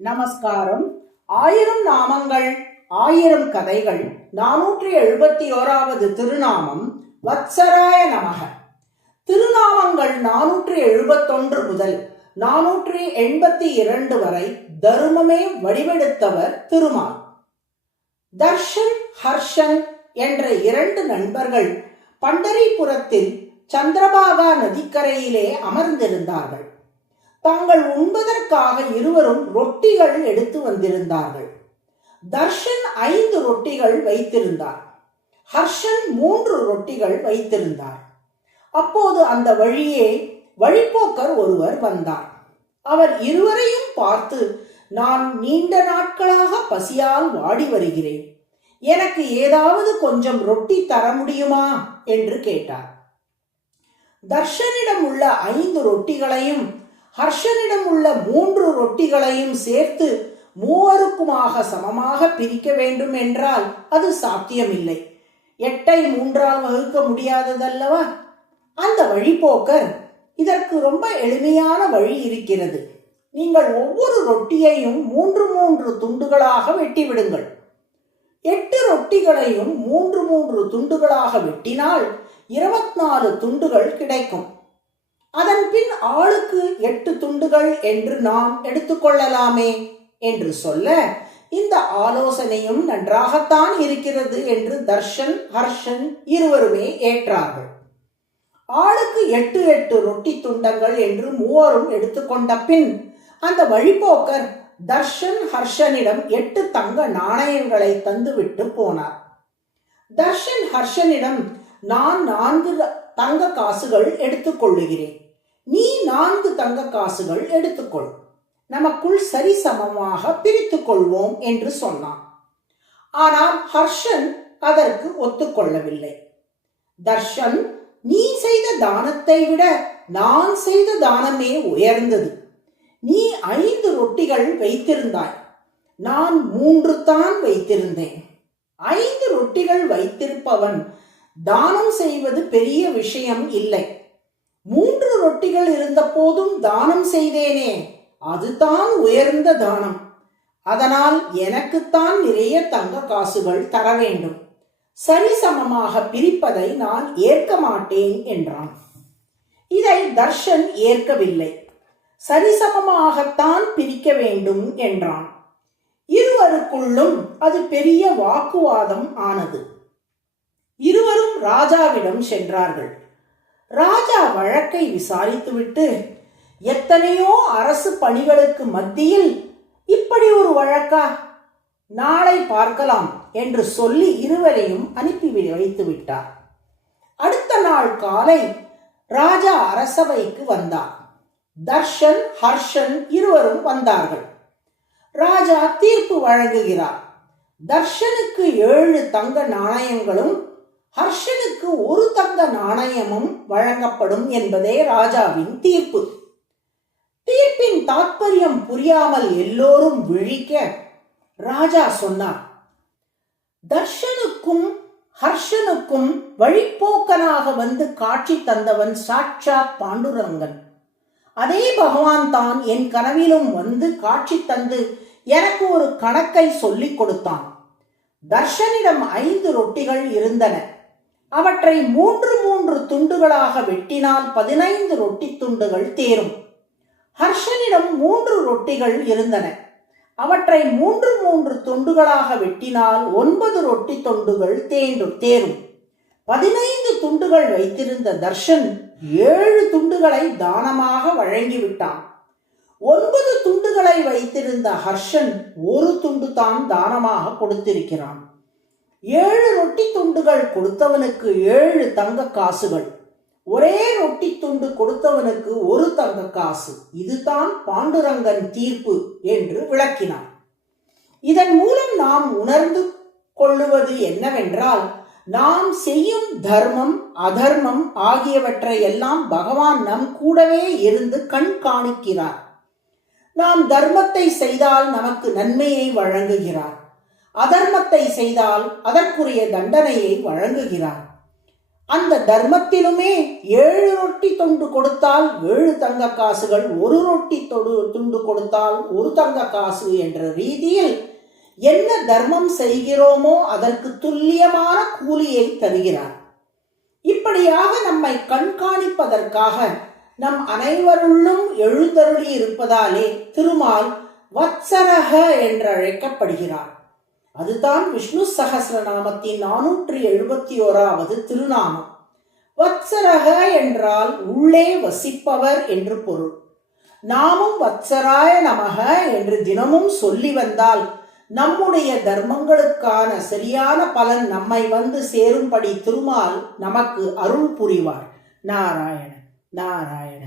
நமஸ்காரம். 1000 நாமங்கள் 1000 கதைகள் 471வது திருநாமம் வத்சராய நமக. திருநாமங்கள் 471 முதல் 482 வரை தருமமே வடிவெடுத்தவர் திருமால். தர்ஷன் ஹர்ஷன் என்ற 2 நண்பர்கள் பண்டரிபுரத்தில் சந்திரபாகா நதிக்கரையிலே அமர்ந்திருந்தார்கள். தாங்கள் உண்பதற்காக இருவரும் ரொட்டிகள் எடுத்து வந்திருந்தார்கள். தர்ஷன் 5 ரொட்டிகள் வைத்திருந்தார். ஹர்ஷன் 3 ரொட்டிகள் வைத்திருந்தார். அப்போது அந்த வழியே வழிப்போக்கர் ஒருவர் வந்தார். அவர் இருவரையும் பார்த்து, நான் நீண்ட நாட்களாக பசியால் வாடி வருகிறேன், எனக்கு ஏதாவது கொஞ்சம் ரொட்டி தர முடியுமா என்று கேட்டார். தர்ஷனிடம் உள்ள 5 ரொட்டிகளையும் ஹர்ஷனிடம் உள்ள 3 ரொட்டிகளையும் சேர்த்து மூவருக்குமாக சமமாக பிரிக்க வேண்டும் என்றால் அது சாத்தியமில்லை. 8ஐ 3ஆல் வகுக்க முடியாததல்லவா? அந்த வழிப்போக்கர், இதற்கு ரொம்ப எளிமையான வழி இருக்கிறது. நீங்கள் ஒவ்வொரு ரொட்டியையும் 3 துண்டுகளாக வெட்டிவிடுங்கள். 8 ரொட்டிகளையும் 3 துண்டுகளாக வெட்டினால் 24 துண்டுகள் கிடைக்கும். அதன் பின் ஆளுக்கு 8 துண்டுகள் என்று நாம் எடுத்துக்கொள்ளலாமே என்று சொல்ல, இந்த ஆலோசனையும் நன்றாகத்தான் இருக்கிறது என்று தர்ஷன் ஹர்ஷன் இருவருமே ஏற்றார்கள். ஆளுக்கு 8 ரொட்டி துண்டங்கள் என்று மூவரும் எடுத்துக்கொண்ட பின் அந்த வழிப்போக்கர் தர்ஷன் ஹர்ஷனிடம் 8 தங்க நாணயங்களை தந்துவிட்டு போனார். தர்ஷன் ஹர்ஷனிடம், நான் 4 தங்க காசுகள் எடுத்துக்கொள்ளுகிறேன், நீ 4 தங்க காசுகள் எடுத்துக்கொள், நமக்குள் சரிசமமாக பிரித்துக் கொள்வோம் என்று சொன்னான். ஆனால் ஹர்ஷன் அதற்கு ஒத்துக்கொள்ளவில்லை. தர்ஷன், நீ செய்த தானத்தை விட நான் செய்த தானமே உயர்ந்தது. நீ 5 ரொட்டிகள் வைத்திருந்தாய், நான் 3 தான் வைத்திருந்தேன். 5 ரொட்டிகள் வைத்திருப்பவன் தானம் செய்வது பெரிய விஷயம் இல்லை. 3 ரொட்டிகள் இருந்த போதும் தானம் செய்தேனே, அதுதான் உயர்ந்த தானம். அதனால் எனக்குத்தான் நிறைய தங்க காசுகள் தர வேண்டும். சரிசமமாக பிரிப்பதை நான் ஏற்க மாட்டேன் என்றான். இதை தர்ஷன் ஏற்கவில்லை. சரிசமமாகத்தான் பிரிக்க வேண்டும் என்றான். இருவருக்குள்ளும் அது பெரிய வாக்குவாதம் ஆனது. இருவரும் ராஜாவிடம் சென்றார்கள். ராஜா வழக்கை விசாரித்துவிட்டு, எத்தனையோ அரசு பணிகளுக்கு மத்தியில் இப்படி ஒரு வழக்கா, நாளை பார்க்கலாம் என்று சொல்லி இருவரையும் அனுப்பி வைத்து விட்டார். அடுத்த நாள் காலை ராஜா அரசவைக்கு வந்தார். தர்ஷன் ஹர்ஷன் இருவரும் வந்தார்கள். ராஜா தீர்ப்பு வழங்குகிறார். தர்ஷனுக்கு 7 தங்க நாணயங்களும் ஹர்ஷனுக்கு 1 தங்க நாணயமும் வழங்கப்படும் என்பதே ராஜாவின் தீர்ப்பு. தீர்ப்பின் தாற்பயம் புரியாமல் எல்லோரும் விழிக்க ராஜா சொன்னார், தர்ஷனுக்கும் ஹர்ஷனுக்கும் வழிப்போக்கனாக வந்து காட்சி தந்தவன் சாட்சாத் பாண்டுரங்கன். அதே பகவான் தான் என் கனவிலும் வந்து காட்சி தந்து எனக்கு ஒரு கணக்கை சொல்லிக் கொடுத்தான். தர்ஷனிடம் 5 ரொட்டிகள் இருந்தன. அவற்றை 3 துண்டுகளாக வெட்டினால் 15 ரொட்டி துண்டுகள் தேரும். ஹர்ஷனிடம் 3 ரொட்டிகள் இருந்தன. அவற்றை 3 துண்டுகளாக வெட்டினால் 9 ரொட்டி துண்டுகள் தேரும். 15 துண்டுகள் வைத்திருந்த தர்ஷன் 7 துண்டுகளை தானமாக வழங்கிவிட்டான். 9 துண்டுகளை வைத்திருந்த ஹர்ஷன் 1 துண்டு தான் தானமாக கொடுத்திருக்கிறான். 7 ரொட்டி துண்டுகள் கொடுத்தவனுக்கு 7 தங்க காசுகள், ஒரே ரொட்டி துண்டு கொடுத்தவனுக்கு 1 தங்க காசு. இதுதான் பாண்டுரங்கன் தீர்ப்பு என்று விளக்கினார். இதன் மூலம் நாம் உணர்ந்து கொள்ளுவது என்னவென்றால், நாம் செய்யும் தர்மம் அதர்மம் ஆகியவற்றை எல்லாம் பகவான் நம் கூடவே இருந்து கண்காணிக்கிறார். நாம் தர்மத்தை செய்தால் நமக்கு நன்மையை வழங்குகிறார், அதர்மத்தை செய்தால் அதற்குரிய தண்டனையை வழங்குகிறார். அந்த தர்மத்திலுமே 7 ரொட்டி துண்டு கொடுத்தால் 7 தங்க காசுகள், 1 ரொட்டி துண்டு கொடுத்தால் 1 தங்க காசு என்ற ரீதியில் என்ன தர்மம் செய்கிறோமோ அதற்கு துல்லியமான கூலியை தருகிறார். இப்படியாக நம்மை கண்காணிப்பதற்காக நம் அனைவருள்ளும் எழுந்தருளி இருப்பதாலே திருமால் வத்சரக என்றழைக்கப்படுகிறார். அதுதான் விஷ்ணு சகஸ்ரநாமத்தின் 471வது திருநாமம். வத்சரக என்றால் உள்ளே வசிப்பவர் என்று பொருள். நாமும் வத்சராய நமக என்று தினமும் சொல்லி வந்தால் நம்முடைய தர்மங்களுக்கான சரியான பலன் நம்மை வந்து சேரும்படி திருமால் நமக்கு அருள் புரிவார். நாராயண நாராயண.